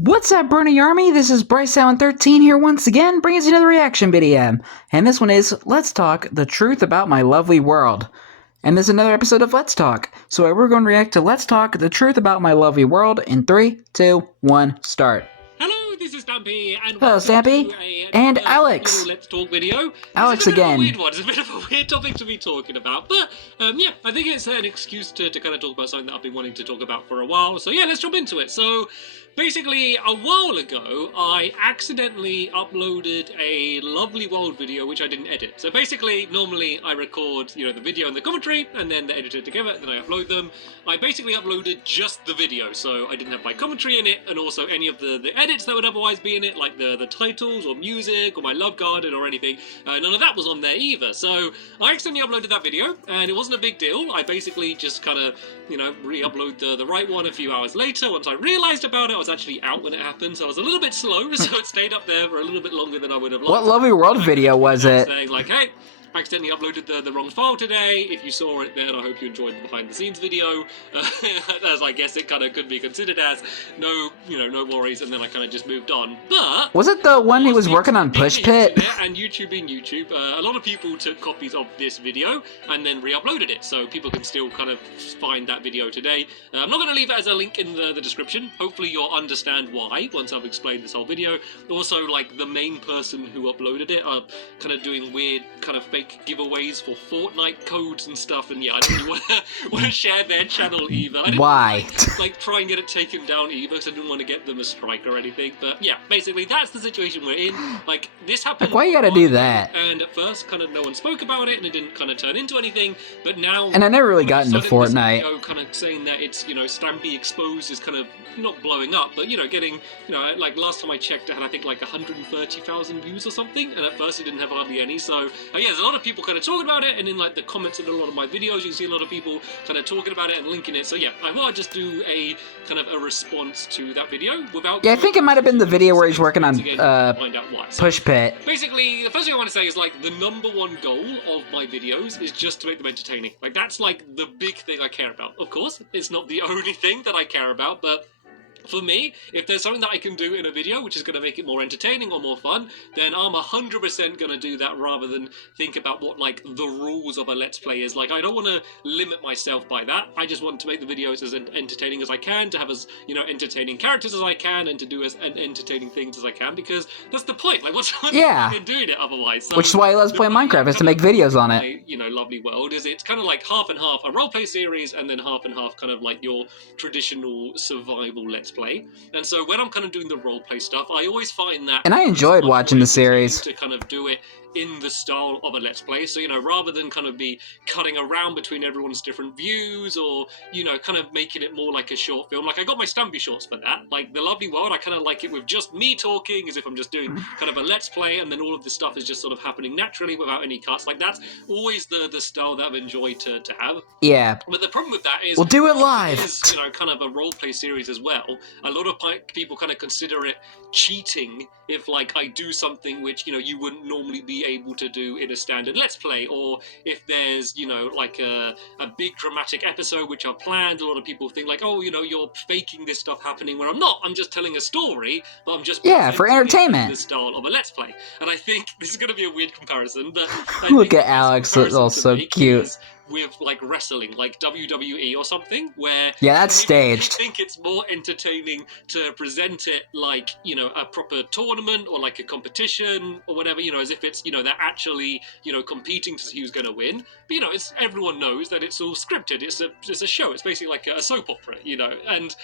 What's up, Brony Army? This is BryceAllan13 here once again, bringing us another reaction video. And this one is, Let's Talk the Truth About My Lovely World. And this is another episode of Let's Talk. So we're going to react to Let's Talk the Truth About My Lovely World in 3, 2, 1, start. Hello, this is Stampy, and hello, Stampy, and Alex. Let's Talk video. Alex again. It's a bit of a weird topic to be talking about, but yeah, I think it's an excuse to kind of talk about something that I've been wanting to talk about for a while. So yeah, let's jump into it. So basically, a while ago, I accidentally uploaded a Lovely World video which I didn't edit. So basically, normally I record, the video and the commentary, and then they're edited together, and then I upload them. I basically uploaded just the video, so I didn't have my commentary in it, and also any of the edits that would otherwise be in it, like the titles or music or my love garden or anything. None of that was on there either. So I accidentally uploaded that video, and it wasn't a big deal. I basically just kind of, re-upload the right one a few hours later. Once I realised about it, I was actually out when it happened, so I was a little bit slow, so it stayed up there for a little bit longer than I would have liked. What Lovely World video was it? Saying like, hey, I accidentally uploaded the wrong file today. If you saw it then, I hope you enjoyed the behind the scenes video. As I guess it kind of could be considered as, no worries, and then I kind of just moved on. But was it the one he was working on Push Pit? And YouTube being YouTube, a lot of people took copies of this video and then re-uploaded it, so people can still kind of find that video today. I'm not going to leave it as a link in the description. Hopefully you'll understand why once I've explained this whole video. Also, like, the main person who uploaded it are kind of doing weird kind of fake giveaways for Fortnite codes and stuff, and yeah, I don't really want to share their channel either. I didn't Why? Like try and get it taken down either, because I didn't want to get them a strike or anything. But yeah, basically that's the situation we're in. Like, this happened. Like, why you gotta do that? And at first, kind of no one spoke about it, and it didn't kind of turn into anything. But now, and I never really got into Fortnite. Video kind of saying that it's Stampy Exposed is kind of not blowing up, but getting like last time I checked, it had I think like 130,000 views or something, and at first it didn't have hardly any. So yeah, there's a lot of people kind of talking about it, and in like the comments in a lot of my videos, you can see a lot of people kind of talking about it and linking it. So yeah, I thought I'd just do a kind of a response to that video without. Yeah, I think it might have been the video where he's working on Push Pit. Basically, the first thing I want to say is like the #1 goal of my videos is just to make them entertaining. Like, that's like the big thing I care about. Of course, it's not the only thing that I care about, but for me, if there's something that I can do in a video which is going to make it more entertaining or more fun, then I'm 100% going to do that rather than think about what, like, the rules of a Let's Play is. Like, I don't want to limit myself by that. I just want to make the videos as entertaining as I can, to have as, entertaining characters as I can, and to do as entertaining things as I can, because that's the point. Like, what's the point in doing it otherwise? So, which is why he loves playing Minecraft, is to make videos on it. Lovely World is it's kind of like half and half a roleplay series, and then half and half kind of like your traditional survival Let's Play. And so when I'm kind of doing the roleplay stuff, I always find that, and I enjoyed watching the series, to kind of do it in the style of a Let's Play. So, rather than kind of be cutting around between everyone's different views, or, kind of making it more like a short film. Like, I got my Stampy shorts for that. Like, the Lovely World, I kind of like it with just me talking, as if I'm just doing kind of a Let's Play, and then all of this stuff is just sort of happening naturally without any cuts. Like, that's always the style that I've enjoyed to have. Yeah. But the problem with that is, we'll do it live. Is, kind of a roleplay series as well. A lot of people kind of consider it cheating if, like, I do something which, you wouldn't normally be able to do in a standard Let's Play, or if there's, like a big dramatic episode which I've planned. A lot of people think like, oh, you're faking this stuff happening, where I'm not. I'm just telling a story, but I'm just for entertainment. The style of a Let's Play. And I think this is going to be a weird comparison, but look at Alex, it's all so cute. With like wrestling, like WWE or something, where that's staged. I think it's more entertaining to present it like, a proper tournament or like a competition or whatever, as if it's, they're actually, competing to see who's going to win. But, it's, everyone knows that it's all scripted. It's a show. It's basically like a soap opera, and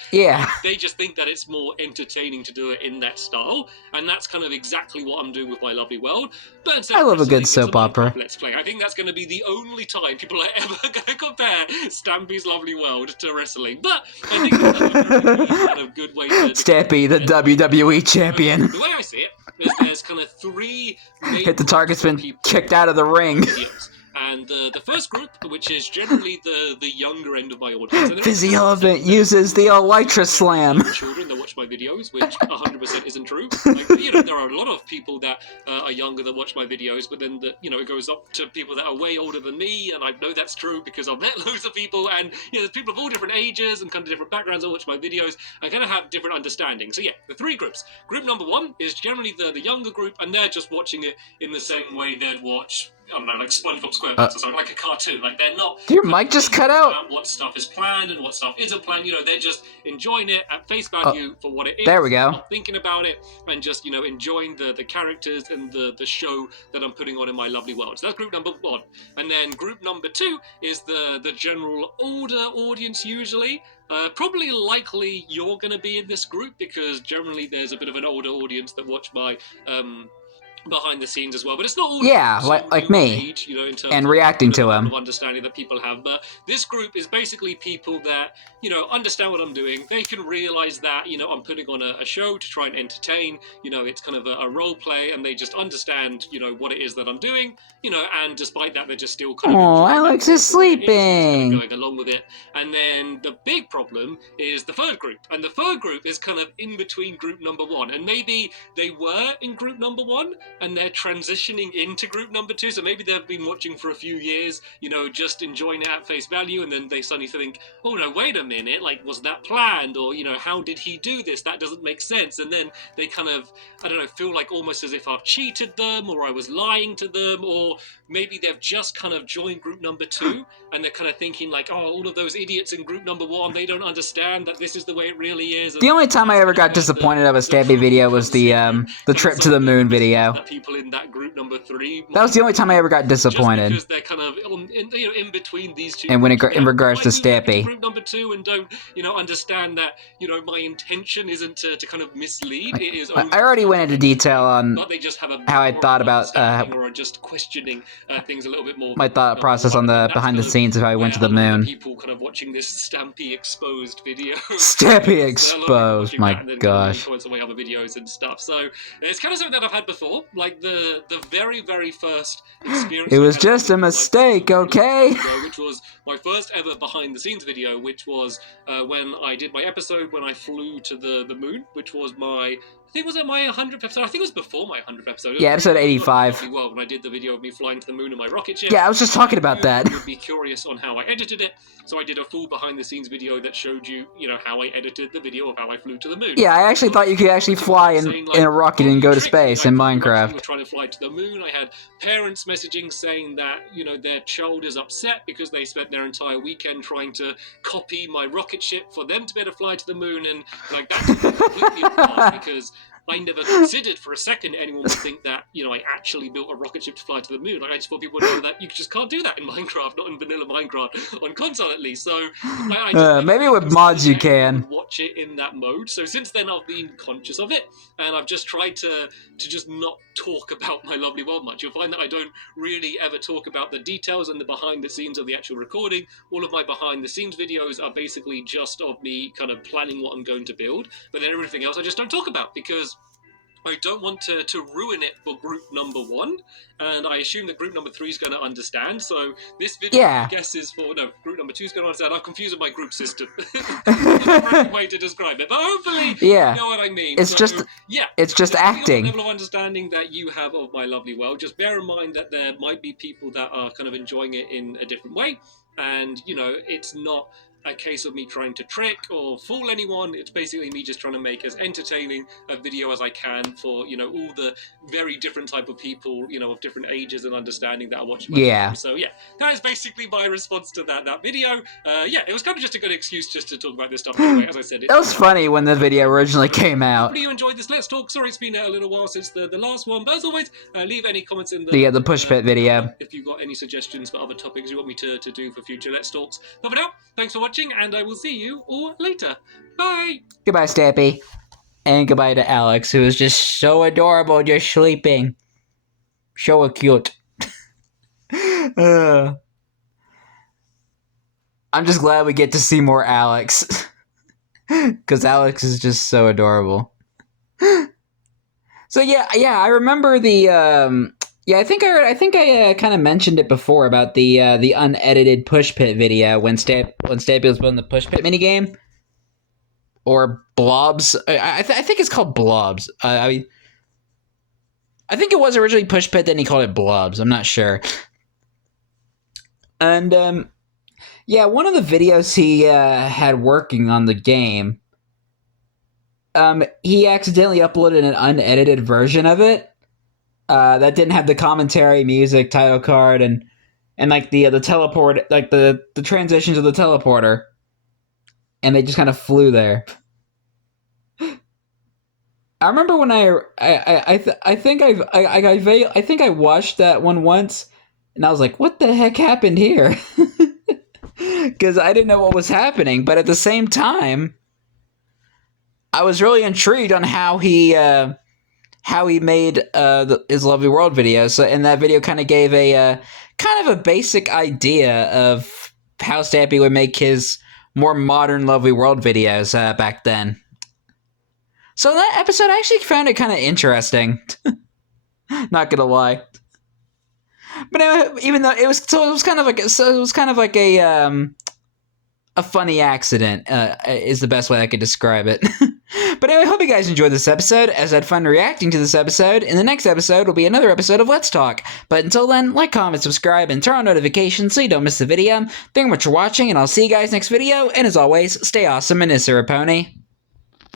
they just think that it's more entertaining to do it in that style, and that's kind of exactly what I'm doing with my Lovely World. But I love a good soap opera. Let's Play. I think that's going to be the only time people are ever going to compare Stampy's Lovely World to wrestling. But I think that's a kind of good way to... Stampy, the WWE champion. The way I see it is there's kind of three main... Hit the target's been kicked out of the ring. Videos. And the first group, which is generally the younger end of my audience. And Fizzy Elephant uses the Elytra Slam. Children that watch my videos, which 100% isn't true. Like, there are a lot of people that are younger that watch my videos, but then it goes up to people that are way older than me, and I know that's true because I've met loads of people, and there's people of all different ages and kind of different backgrounds that watch my videos and kind of have different understandings. So yeah, the three groups. Group number one is generally the younger group, and they're just watching it in the same way they'd watch, I don't know, like SpongeBob SquarePants or something, like a cartoon. Like, they're not... Did your mic just cut out? What stuff is planned and what stuff isn't planned. They're just enjoying it at face value for what it is. There we go. Not thinking about it, and just, enjoying the characters and the show that I'm putting on in my lovely world. So that's group number one. And then group number two is the general older audience, usually. Probably likely you're going to be in this group, because generally there's a bit of an older audience that watch my... behind the scenes as well, but it's not all like me, age, in terms and reacting to him. Of understanding that people have. But this group is basically people that understand what I'm doing. They can realize that I'm putting on a show to try and entertain. It's kind of a role play, and they just understand what it is that I'm doing. And despite that, they're just still kind of... Oh, Alex is sleeping. Going along with it. And then the big problem is the third group, and the third group is kind of in between group number one, and maybe they were in group number one, and they're transitioning into group number two, so maybe they've been watching for a few years, just enjoying it at face value, and then they suddenly think, oh no, wait a minute, like, was that planned? Or, how did he do this? That doesn't make sense. And then they kind of, I don't know, feel like almost as if I've cheated them, or I was lying to them, or maybe they've just kind of joined group number two, and they're kind of thinking like, oh, all of those idiots in group number one, they don't understand that this is the way it really is. And the only time I ever got disappointed of a Stampy video was the trip to the moon video. People in that group number three. That was the only time I ever got disappointed. Just because they're kind of in between these two. And when in regards to Stampy. Group number two, and don't understand that my intention isn't to kind of mislead. It is. I already went into detail on but they just have how I thought about or are just questioning things a little bit more. My thought process on the behind the scenes of how I went to the moon. People kind of watching this Stampy exposed video. Stampy exposed, my gosh. Comments on my other videos and stuff. So it's kind of something that I've had before, like the very, very first experience. It was just a mistake, okay? Which was my first ever behind the scenes video, which was when I did my episode when I flew to the moon, which was my... I think it was at my 100th episode. I think it was before my 100th episode. Yeah, episode 85. Well, when I did the video of me flying to the moon in my rocket ship. Yeah, I was just talking about that. You would be curious on how I edited it, so I did a full behind-the-scenes video that showed you, how I edited the video of how I flew to the moon. Yeah, I actually thought you could actually fly in a rocket and go to space in Minecraft. We were trying to fly to the moon. I had parents messaging saying that, their child is upset because they spent their entire weekend trying to copy my rocket ship for them to be able to fly to the moon, and like that's completely apart because I never considered for a second anyone would think that, I actually built a rocket ship to fly to the moon. Like, I just thought people would know that you just can't do that in Minecraft, not in vanilla Minecraft, on console at least. So, maybe with mods you can. Watch it in that mode. So since then I've been conscious of it, and I've just tried to just not talk about my lovely world much. You'll find that I don't really ever talk about the details and the behind the scenes of the actual recording. All of my behind the scenes videos are basically just of me kind of planning what I'm going to build, but then everything else I just don't talk about because I don't want to ruin it for group number one, and I assume that group number three is going to understand. So this video, I guess, is for group number two is going to understand. I'm confusing my group system. That's the right way to describe it, but hopefully, you know what I mean. It's just acting. The level of understanding that you have of my lovely world. Just bear in mind that there might be people that are kind of enjoying it in a different way, and it's not a case of me trying to trick or fool anyone. It's basically me just trying to make as entertaining a video as I can for, all the very different type of people, of different ages and understanding that are watching my video. So yeah, that is basically my response to that video. It was kind of just a good excuse just to talk about this stuff anyway. As I said, it was funny when the video originally came out. Hopefully you enjoyed this Let's Talk. Sorry it's been a little while since the last one, but as always, leave any comments in the push pit video if you've got any suggestions for other topics you want me to do for future Let's Talks. But for now, thanks for watching, and I will see you all later. Bye! Goodbye, Stampy. And goodbye to Alex, who is just so adorable, just sleeping. So cute. I'm just glad we get to see more Alex. Because Alex is just so adorable. So yeah, I remember the Yeah, I kind of mentioned it before about the unedited push pit video when Stampy was building the push pit minigame, or blobs. I think it's called blobs. I mean, I think it was originally push pit, then he called it blobs. I'm not sure. And yeah, one of the videos he had working on the game, he accidentally uploaded an unedited version of it that didn't have the commentary, music, title card, and like the teleport, like the transitions of the teleporter, and they just kind of flew there. I remember when I think I think I watched that one once, and I was like, "What the heck happened here?" Because I didn't know what was happening, but at the same time, I was really intrigued on how he made his Lovely World video. So, and that video kind of gave a kind of a basic idea of how Stampy would make his more modern Lovely World videos back then. So that episode, I actually found it kind of interesting. Not gonna lie. But anyway, even though it was kind of like a funny accident is the best way I could describe it. But anyway, I hope you guys enjoyed this episode, as I had fun reacting to this episode. In the next episode will be another episode of Let's Talk. But until then, like, comment, subscribe, and turn on notifications so you don't miss the video. Thank you much for watching, and I'll see you guys next video. And as always, stay awesome and Isser Pony.